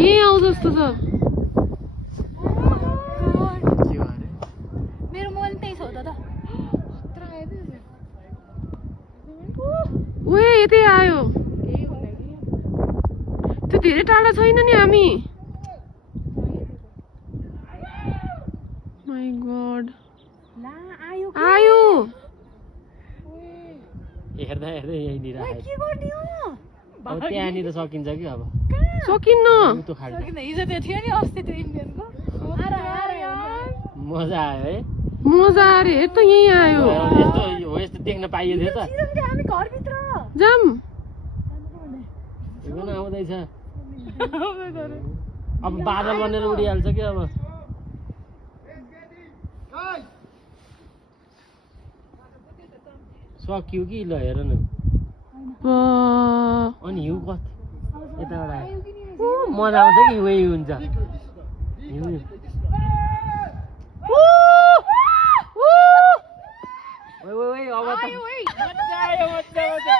यहीँ आऊ जस्तो छ। मेरो मोबाइल त्यही छ दादा। ओए यतै आयो। त्यो धेरै टाढा छैन नि हामी। माई गॉड ला आयो आयो। हेर्दा हेर्दै यहीँनिर आयो। के गर्ने हो अब त्यहाँनिर सकिन्छ कि अब सकिन्न। त्यो खाल्टा हिजो त्यो थियो नि अस्ति त्यो इन्डियनको मजा आयो है। मजा आयो हेर त यहीँ आयो। यस्तो हो यस्तो देख्न पाइयो थियो त। हामी घरभित्र जाम हेर्न आउँदैछ। अब बादल बनेर उडिहाल्छ कि अब। सक्यो कि ल हेर न। अनि हिउँ कति यताबाट आयो। मजा आउँछ कि हिउँ हुन्छ। हिउँ अब त मजा आयो मजा